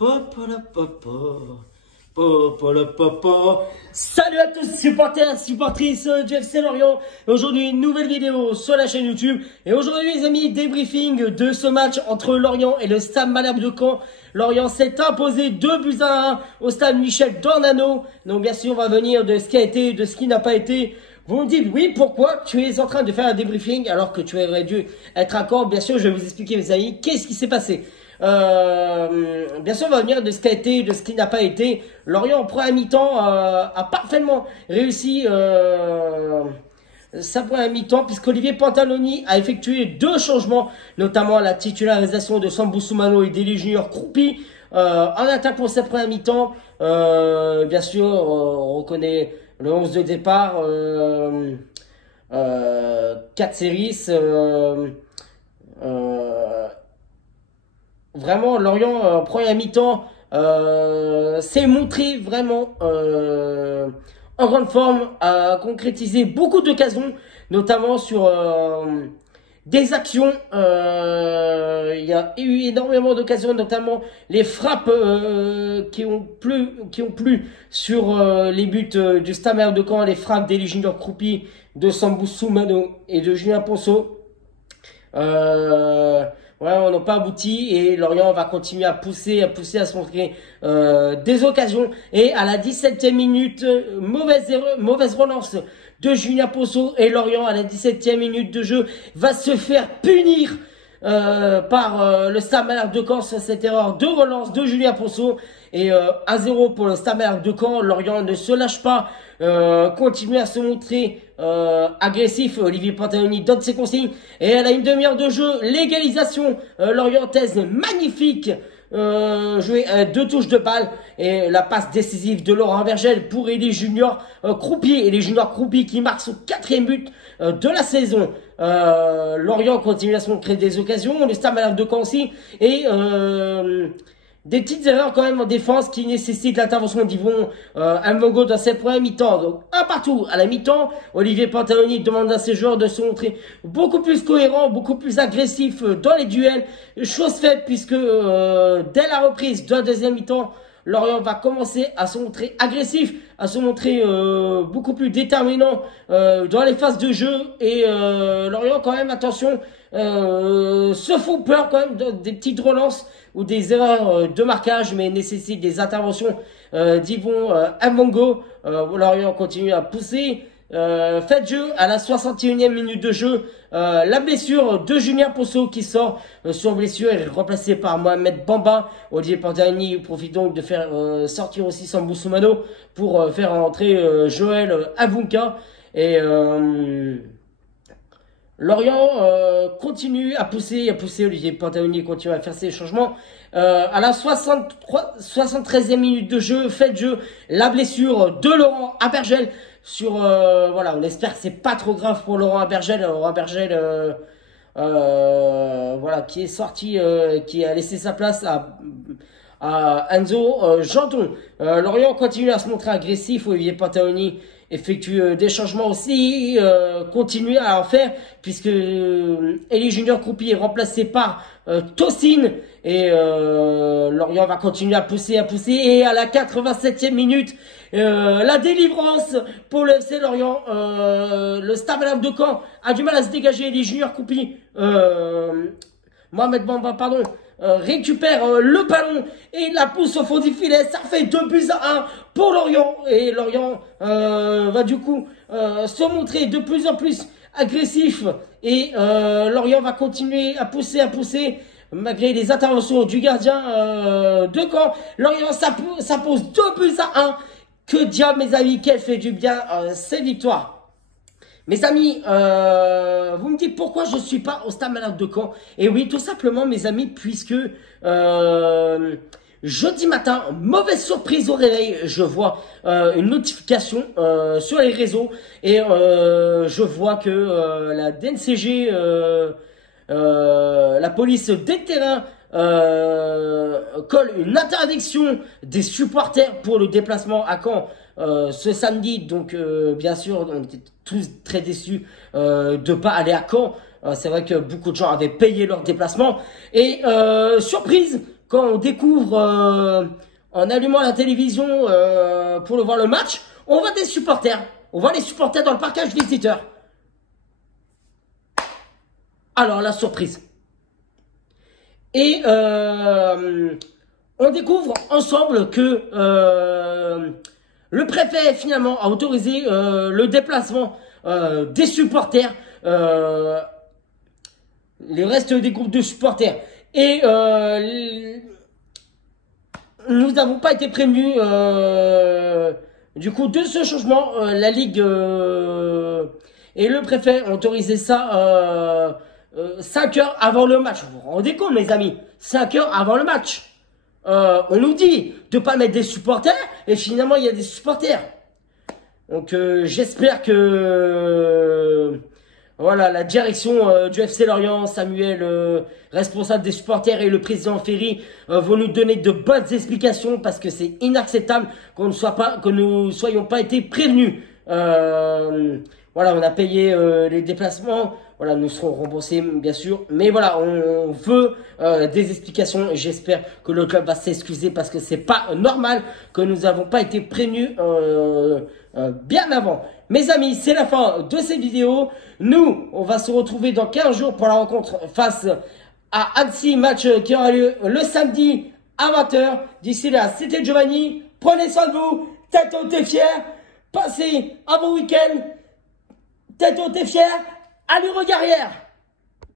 Salut à tous supporters, supportrices du FC Lorient. Aujourd'hui une nouvelle vidéo sur la chaîne YouTube. Et aujourd'hui les amis, débriefing de ce match entre Lorient et le Stade Malherbe de Caen. Lorient s'est imposé 2-1 au stade Michel Dornano. Donc bien sûr on va venir de ce qui a été, de ce qui n'a pas été. Vous me dites, oui, pourquoi tu es en train de faire un débriefing alors que tu aurais dû être à Caen? Bien sûr, je vais vous expliquer mes amis, qu'est-ce qui s'est passé. Bien sûr, on va venir de ce qui a été, de ce qui n'a pas été. Lorient en première mi-temps a parfaitement réussi sa première mi-temps puisqu'Olivier Pantaloni a effectué 2 changements, notamment la titularisation de Sambou Soumano et d'Elie Junior Croupi en attaque pour cette première mi-temps. Bien sûr, on reconnaît le 11 de départ, 4 séries. Vraiment, Lorient, en première mi-temps, s'est montré vraiment en grande forme, a concrétisé beaucoup d'occasions, notamment sur des actions. Il y a eu énormément d'occasions, notamment les frappes qui ont plu sur les buts du Stade Malherbe de Caen, les frappes d'Elie Junior Croupi, de Sambou Soumano et de Julien Ponceau. Voilà, on n'a pas abouti et Lorient va continuer à pousser, à se montrer des occasions. Et à la 17e minute, mauvaise relance de Julien Ponceau et Lorient à la 17e minute de jeu va se faire punir par le Stade Malherbe de Caen sur cette erreur de relance de Julien Ponceau. Et 1-0 pour le Stade Malherbe de Caen. Lorient ne se lâche pas, continue à se montrer agressif. Olivier Pantaloni donne ses consignes et elle a une demi-heure de jeu. L'égalisation lorientaise magnifique, joué 2 touches de balle et la passe décisive de Laurent Vergel pour Elie Junior Croupi. Elie Junior Croupi qui marque son 4e but de la saison. Lorient continue à se montrer des occasions, le Stade Malherbe de Caen aussi, et des petites erreurs quand même en défense qui nécessitent l'intervention d'Yvon Mvogo dans cette première mi-temps. Donc un partout à la mi-temps. Olivier Pantaloni demande à ses joueurs de se montrer beaucoup plus cohérents, beaucoup plus agressifs dans les duels. Chose faite puisque dès la reprise de la deuxième mi-temps, Lorient va commencer à se montrer agressif, à se montrer beaucoup plus déterminant dans les phases de jeu. Et Lorient quand même, attention, se font peur quand même des petites relances ou des erreurs de marquage, mais nécessite des interventions d'Yvon Mvogo. Lorient continue à pousser. Fait de jeu à la 61e minute de jeu. La blessure de Julien Ponceau qui sort sur blessure est remplacé par Mohamed Bamba. Olivier Pantaloni profite donc de faire sortir aussi Sambou Soumano pour faire entrer Joël Avunca. Et Lorient continue à pousser, Olivier Pantaloni continue à faire ses changements. À la 73e minute de jeu, fait de jeu, la blessure de Laurent Abergel sur voilà, on espère que c'est pas trop grave pour Laurent Abergel. Laurent Abergel voilà, qui est sorti, qui a laissé sa place à Enzo Janton. Lorient continue à se montrer agressif. Olivier Pantaloni effectue des changements aussi, continue à en faire puisque Elie Junior Croupi est remplacé par Tosin et Lorient va continuer à pousser et à la 87e minute la délivrance pour le FC Lorient. Le Stade Malherbe de Caen a du mal à se dégager. Elie Junior Croupi, Mohamed Bamba pardon, récupère le ballon et la pousse au fond du filet. Ça fait 2-1 pour Lorient. Et Lorient va du coup se montrer de plus en plus agressif. Et Lorient va continuer à pousser malgré les interventions du gardien de Caen. Lorient s'impose 2-1. Que diable mes amis, qu'elle fait du bien cette victoire. Mes amis, vous me dites pourquoi je ne suis pas au Stade Malherbe de Caen. Et oui, tout simplement, mes amis, puisque jeudi matin, mauvaise surprise au réveil, je vois une notification sur les réseaux et je vois que la DNCG, la police des terrains, colle une interdiction des supporters pour le déplacement à Caen ce samedi. Donc bien sûr on était tous très déçus de pas aller à Caen. C'est vrai que beaucoup de gens avaient payé leur déplacement et surprise, quand on découvre en allumant la télévision pour le voir le match, on voit des supporters. On voit les supporters dans le parcage visiteur. Alors, la surprise. Et on découvre ensemble que le préfet finalement a autorisé le déplacement des supporters, les restes des groupes de supporters. Et nous n'avons pas été prévenus du coup de ce changement. La Ligue et le préfet ont autorisé ça 5 heures avant le match. Vous vous rendez compte, mes amis? 5 heures avant le match. On nous dit de ne pas mettre des supporters et finalement il y a des supporters. Donc j'espère que voilà, la direction du FC Lorient, Samuel, responsable des supporters, et le président Ferry vont nous donner de bonnes explications, parce que c'est inacceptable qu'on ne soyons pas été prévenus. Voilà, on a payé les déplacements. Voilà, nous serons remboursés, bien sûr. Mais voilà, on veut des explications. Et j'espère que le club va s'excuser, parce que c'est pas normal que nous n'avons pas été prévenus bien avant. Mes amis, c'est la fin de cette vidéo. Nous, on va se retrouver dans 15 jours pour la rencontre face à Annecy, match qui aura lieu le samedi à 20 h. D'ici là, c'était Giovanni. Prenez soin de vous. Tête haute et fière. Passez un bon week-end. Tête haute et fière. Allez, regarde arrière.